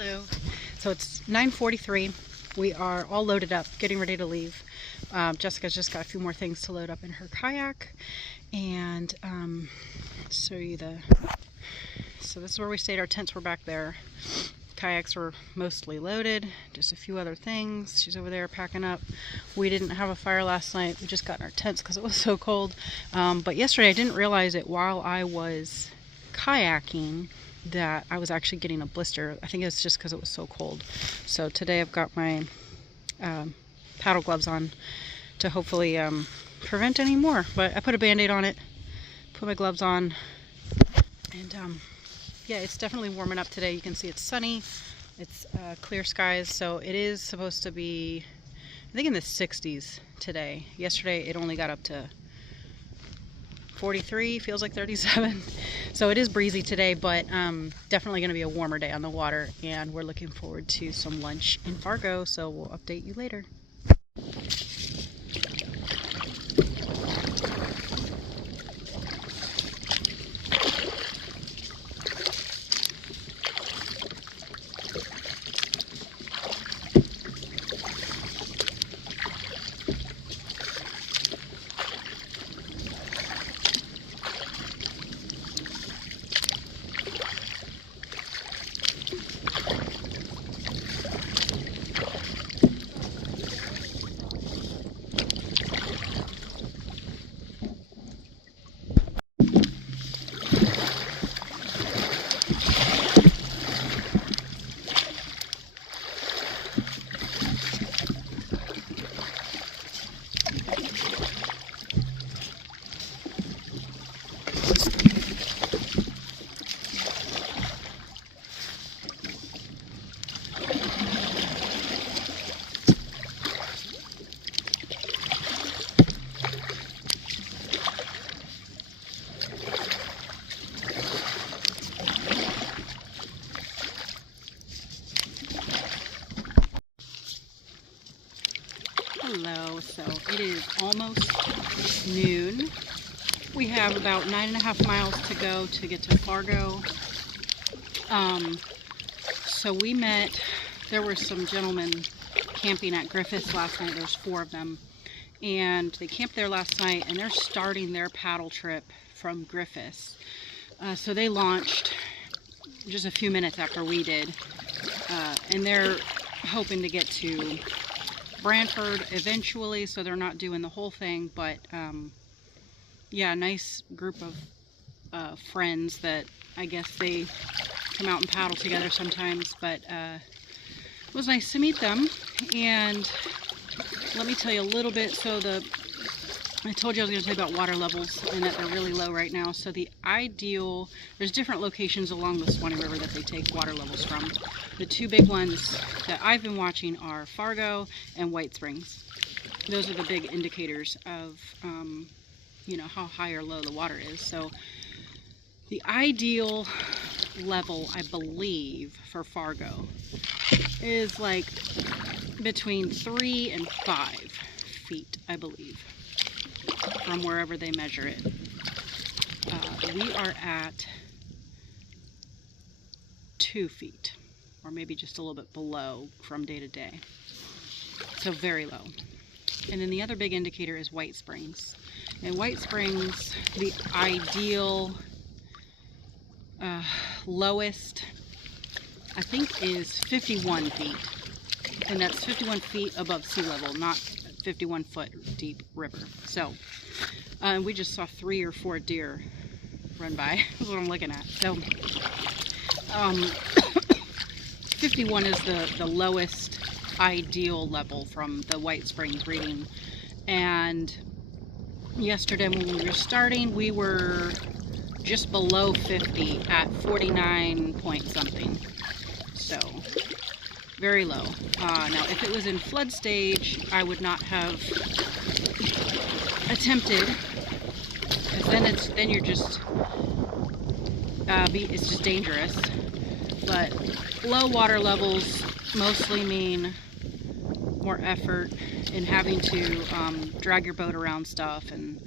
Hello. So it's 9:43. We are all loaded up, getting ready to leave. Jessica's just got a few more things to load up in her kayak, and show you so this is where we stayed. Our tents were back there. Kayaks were mostly loaded, just a few other things. She's over there packing up. We didn't have a fire last night. We just got in our tents because it was so cold. But yesterday I didn't realize it while I was kayaking that I was actually getting a blister. I think it's just because it was so cold. So today I've got my paddle gloves on to hopefully prevent any more. But I put a band-aid on it, put my gloves on, and yeah, it's definitely warming up today. You can see it's sunny, it's clear skies, so it is supposed to be, I think, in the 60s today. Yesterday it only got up to 43, feels like 37. So it is breezy today, but definitely going to be a warmer day on the water, and we're looking forward to some lunch in Fargo, so we'll update you later. Hello, so it is almost noon. We have about 9.5 miles to go to get to Fargo. So we met, there were some gentlemen camping at Griffis last night. There's 4 of them, and they camped there last night, and they're starting their paddle trip from Griffis. So they launched just a few minutes after we did, and they're hoping to get to Brantford eventually, so they're not doing the whole thing, but yeah, nice group of friends that I guess they come out and paddle together sometimes. But it was nice to meet them, and let me tell you a little bit. So I told you I was going to tell you about water levels and that they're really low right now. So there's different locations along the Suwannee River that they take water levels from. The 2 big ones that I've been watching are Fargo and White Springs. Those are the big indicators of, you know, how high or low the water is. So the ideal level, I believe, for Fargo is like between 3 and 5 feet, I believe, from wherever they measure it. We are at 2 feet, or maybe just a little bit below from day to day. So very low. And then the other big indicator is White Springs. In White Springs, the ideal lowest, I think, is 51 feet. And that's 51 feet above sea level, not 51 foot deep river. So we just saw 3 or 4 deer run by. That's what I'm looking at. So 51 is the lowest ideal level from the White Springs reading. And yesterday when we were starting, we were just below 50 at 49 point something. So very low. Now if it was in flood stage, I would not have attempted, because then you're just it's just dangerous. But low water levels mostly mean more effort in having to drag your boat around stuff and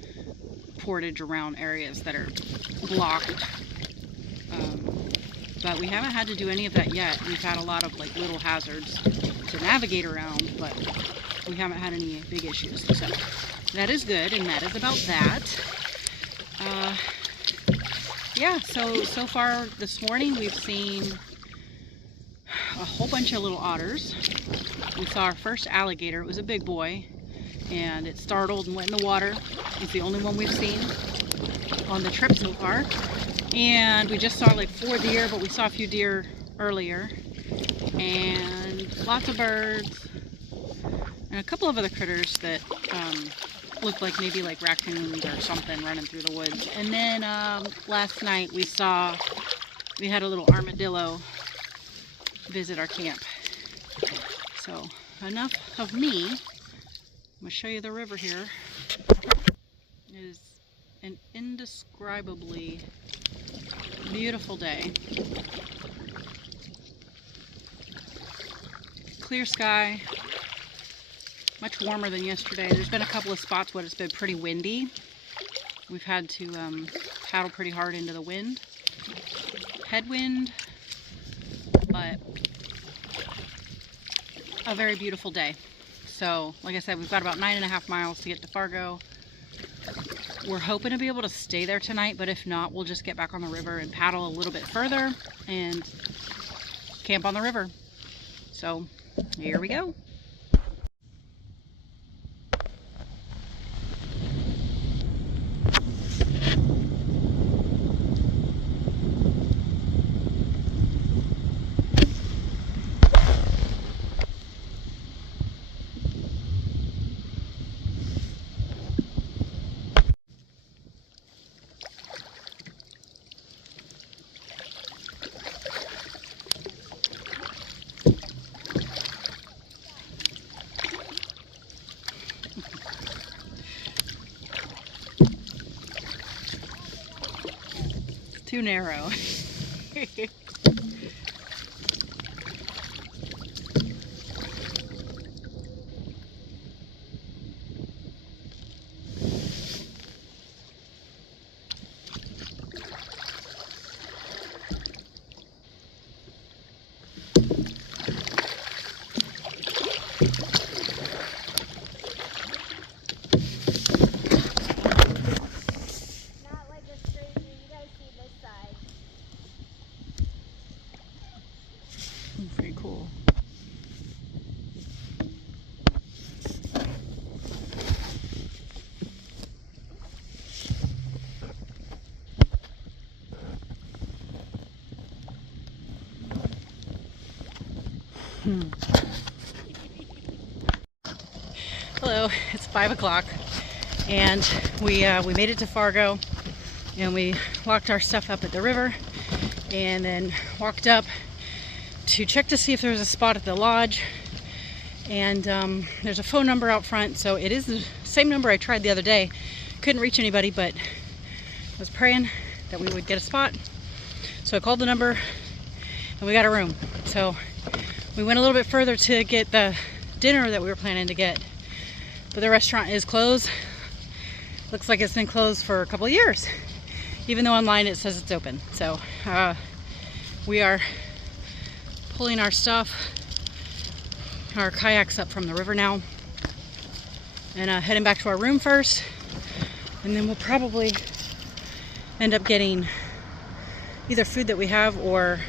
portage around areas that are blocked. but we haven't had to do any of that yet. We've had a lot of like little hazards to navigate around, but we haven't had any big issues. So that is good, and that is about that. Yeah, so far this morning we've seen a whole bunch of little otters. We saw our first alligator. It was a big boy, and it startled and went in the water. It's the only one we've seen on the trip so far. And we just saw like 4 deer, but we saw a few deer earlier. And lots of birds. And a couple of other critters that looked like maybe like raccoons or something running through the woods. And then last night we had a little armadillo visit our camp. So enough of me. I'm going to show you the river here. It is an indescribably beautiful day. Clear sky. Much warmer than yesterday. There's been a couple of spots where it's been pretty windy. We've had to paddle pretty hard into the wind. Headwind. But a very beautiful day. So, like I said, we've got about 9.5 miles to get to Fargo. We're hoping to be able to stay there tonight, but if not, we'll just get back on the river and paddle a little bit further and camp on the river. So, here we go. Too narrow. Pretty cool. Hello, it's 5 o'clock, and we made it to Fargo, and we locked our stuff up at the river, and then walked up to check to see if there was a spot at the lodge. And there's a phone number out front, so it is the same number I tried the other day. Couldn't reach anybody, but I was praying that we would get a spot. So I called the number and we got a room. So we went a little bit further to get the dinner that we were planning to get, but the restaurant is closed. Looks like it's been closed for a couple of years, even though online it says it's open. So we are pulling our stuff, our kayaks up from the river now, and heading back to our room first, and then we'll probably end up getting either food that we have or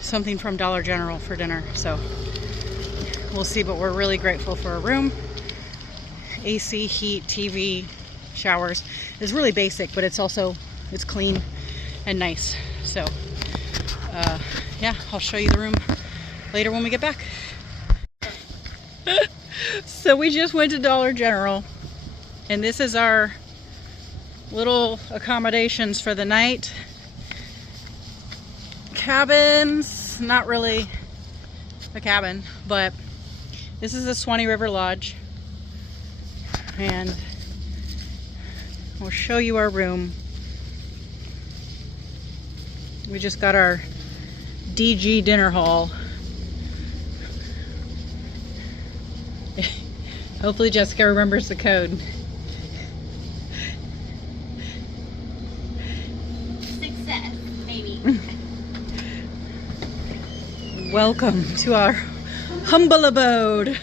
something from Dollar General for dinner. So we'll see, but we're really grateful for a room. AC, heat, TV, showers. It's really basic, but it's clean and nice. So yeah, I'll show you the room later when we get back. So we just went to Dollar General, and this is our little accommodations for the night. Cabins, not really a cabin, but this is the Suwannee River Lodge, and we'll show you our room. We just got our DG dinner hall. Hopefully Jessica remembers the code. Success, maybe. Welcome to our humble abode.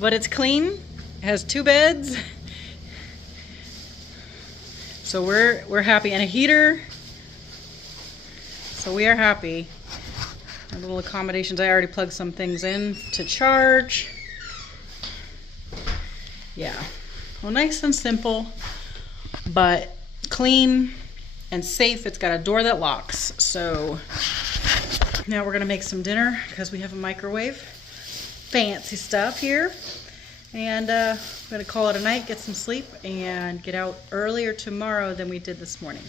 But it's clean. It has 2 beds. So we're happy, and a heater. So we are happy. Our little accommodations. I already plugged some things in to charge. Yeah. Well, nice and simple, but clean and safe. It's got a door that locks. So now we're gonna make some dinner because we have a microwave. Fancy stuff here. And I'm gonna call it a night, get some sleep, and get out earlier tomorrow than we did this morning.